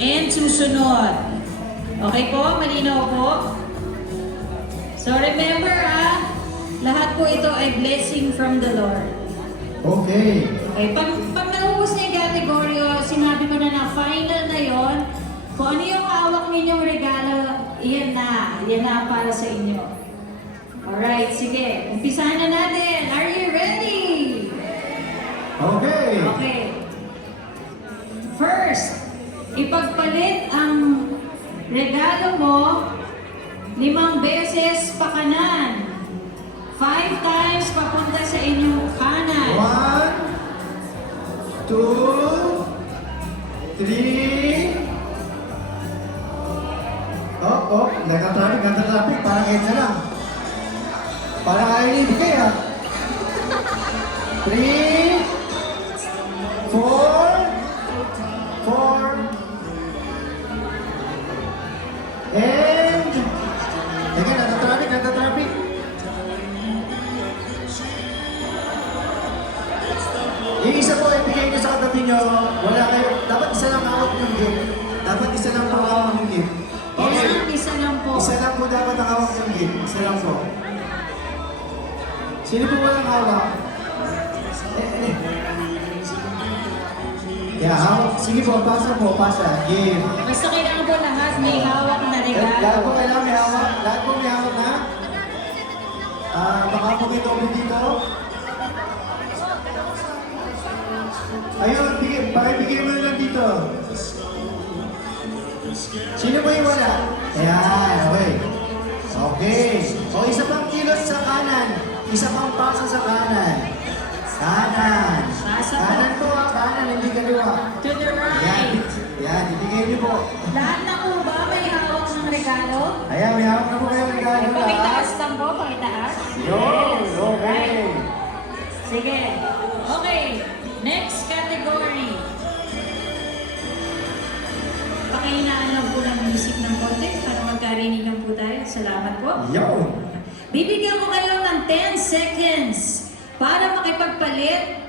and susunod. Okay po? Malinaw po? So remember lahat po ito ay blessing from the Lord. Okay. Okay, pag naubos na yung category, sinabi mo na final na yon, kung ano yung hawak ninyong regalo, yan na para sa inyo. Alright, sige, umpisahan na natin. Are you ready? Okay. Okay. First, ipagpalit ang regalo mo 5 beses pa kanan. 5 times papunta sa inyong kanan. 1, 2, 3. Oh, nagka-traffic. Parang EDSA lang. Parang ayaw niya ibigay 3, 4, and... Teka, nagka-traffic. Yung isa po, ibigay nyo sa katabi nyo. Wala kayo. Dapat isa lang hawak yung gift. Dapat isa lang po hawak yung gift. Okay. Isa lang po. Isa lang po dapat ang hawak yung gift. Isa lang po. Sino po walang hawak? Yeah, hawak. Sige po, pasa. Gift. Basta kailangan po lahat may hawak na regalo. Lahat po kailangan may hawak. Lahat po may hawak na. Baka po may tobi dito. Ayun, pakibigay mo lang dito. Sino ba yung wala? Ayan, okay. Okay. O, isa pang kilos sa kanan. Isa pang pasa sa kanan. Kanan. Kanan po kanan, hindi kaliwa. To the right. Yan, ibigay niyo po. Lahat na po ba may hawak ng regalo? Ayan, may hawak na po kayo ng regalo. Pakitaas lang po, pakitaas. Yun, okay. Sige. Okay. Next category. Pakahinaan lang po ng music ng konti para magkarinig lang po tayo. Salamat po. Yun. Bibigyan ko kayo ng 10 seconds para makipagpalit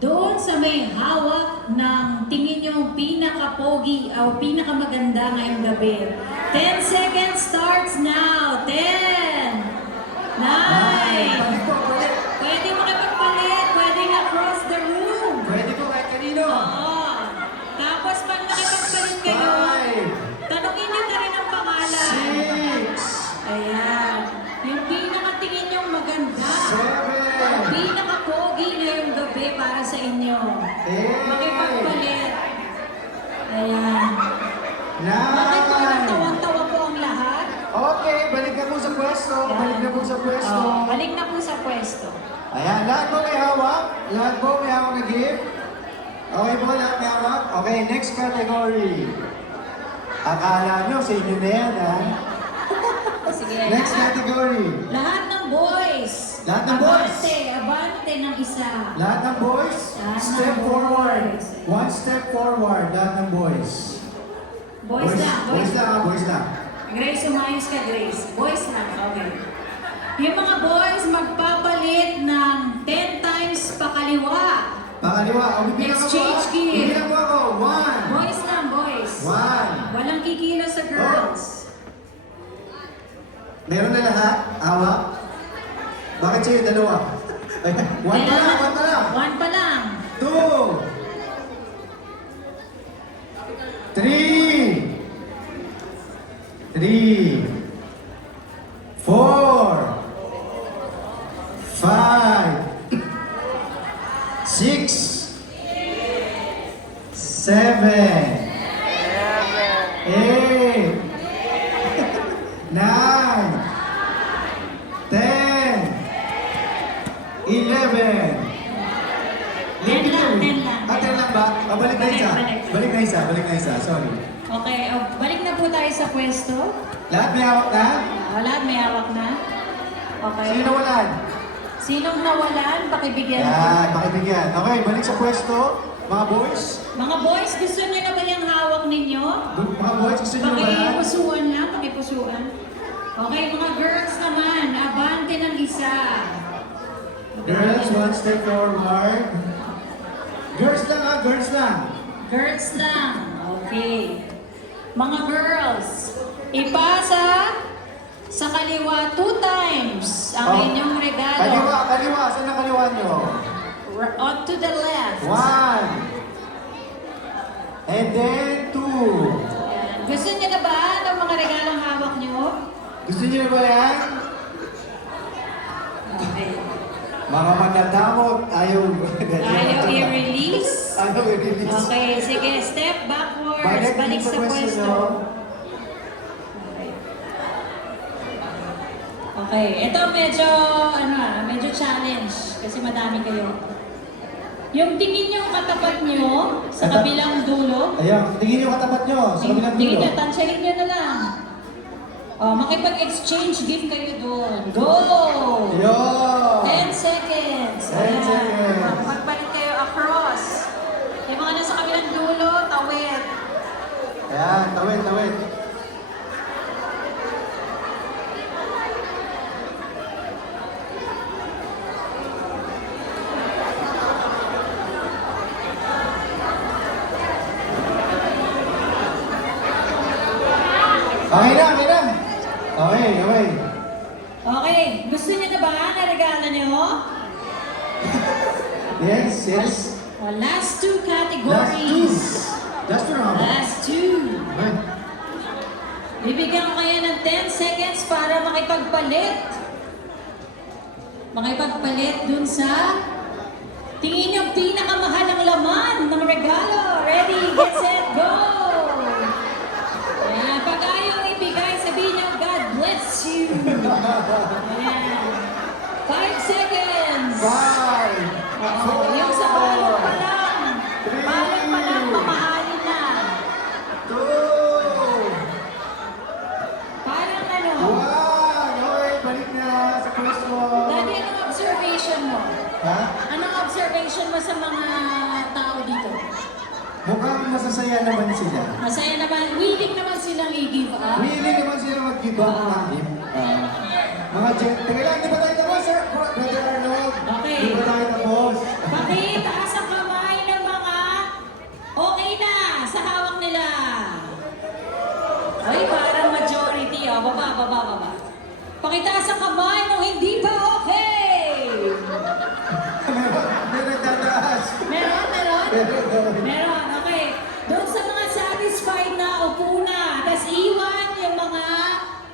doon sa may hawak ng tingin nyo pinaka-pogi o pinaka-maganda ngayong gabi. 10 seconds starts now. 10, 9, pwede makipagpalit, pwede across the room. Pwede po kahit kanino. Oo. Tapos pag nakipagpalit kayo, tanungin nyo na rin ang pangalan. 6, Ayan. Yung pinakatingin nyong maganda. 7, Pinaka-pogi ngayong gabi para sa inyo. 8, Makipagpalit. Ayan. Bakit po 9. nagtawang-tawa po ang lahat? Okay, balik na po sa pwesto. Balik na po sa pwesto. Balik na po sa pwesto. Ayan, lahat po may hawak. Lahat po may hawak na gift. Okay po, lahat may hawak. Okay, next category. Akala nyo sa inyo na yan, ha? Sige. Next category. Lahat ng boys. Lahat ng boys. Abante ng isa. Lahat ng boys, Lahat ng step forward. boys. One step forward, lahat ng boys. Boys lang. Boys lang, boys lang. Grace, umayos ka, Grace. Boys lang. Okay. Yung mga boys magpapalit ng 10 times pakaliwa. Pakaliwa, bibigyan ako. Exchange gift. Bibigyan mo ako. 1. Boys lang, boys. 1. Walang kikilos sa girls. Meron na lahat? Hawak? Bakit sa'yo dalawa? One pa lang, one pa lang. One pa lang. 2. 3. 3. 4. 5. 6. 7. 8. 9, 10, 11. 10 lang, 10 lang. 10 lang ba? Balik na isa. Balik. Balik na isa. Sorry. Okay, balik na po tayo sa pwesto. Lahat may hawak na? Lahat may hawak na. Okay. Sino nawalan? Sinong nawalan, pakibigyan. Yan, makibigyan. Okay, balik sa pwesto. Mga boys. Mga boys, gusto niyo na ba yung hawak ninyo? Mga boys, gusto nyo ba? Pakipusuan lang, pakipusuan. Okay, mga girls naman, abante ng isa. Girls, one step forward. Girls lang ha, girls lang. Girls lang. Okay. Mga girls, ipasa sa kaliwa 2 times ang Oh. inyong regalo. Kaliwa, kaliwa. Saan ang kaliwa nyo? On to the left. 1. And then 2. Ayan. Gusto niyo na ba ng mga regalong hawak niyo? Gusto niyo ba yan? Okay. Mga magdadamot, ayaw. Ayaw i-release? Ayaw i-release. Okay, sige. Step backwards. Balik sa pwesto. Okay. Okay, ito medyo, medyo challenge kasi madami kayo. Yung tingin yung katapat nyo sa kabilang dulo. Ayan, tingin yung katapat nyo sa kabilang Tingin dulo. nyo, tansyahin nyo na lang. Makipag-exchange gift kayo doon. Go! Yo! 10 seconds. 10 Ayan. seconds. Magpalit kayo across. Yung mga nasa kabilang dulo, tawid. Ayan, tawid, tawid. Okay na, okay na. Okay, okay. Okay, gusto niyo na ba na regalo niyo? Yes, yes. Last 2 Last two. categories. Last two na. Last 2. Okay. Bibigyan ko kayo ng 10 seconds para makipagpalit. Makipagpalit dun sa tingin yung pinakamahal ng laman ng regalo. Ready, get, set, go! Ayan, pag ayaw ibigay, sabihin niyo, God bless you. Ayan. 5 seconds. 5. Yung sa balot pa lang. Balot pa lang, mamahalin na. 2. Parang ano. 1. Okay, balik na sa pwesto. Daddy, anong observation mo? Ha? Anong observation mo sa mga tao dito? Mukhang masasaya naman sila. Masaya naman, willing naman silang i-give up. Willing naman sila mag-give up ng gift. Mga jet, teka lang, di ba tayo tapos, sir? Brother Arnold. Okay. Di ba tayo tapos? Pakitaas ang kamay ng mga okay na sa hawak nila. Ay, parang majority. Oh. Baba. Pakitaas ang kamay nung hindi pa okay. May nagtataas. Meron. Meron, okay. Doon sa mga satisfied na, upo na. Tapos iwan yung mga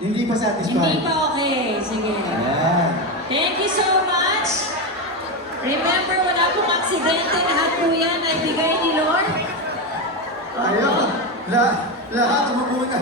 Hindi pa hindi satisfied. pa okay. Sige. Ayan. Thank you so much. Remember, wala pong aksidente. Lahat po yan ay bigay ni Lord. Ayun. Lahat umubuna.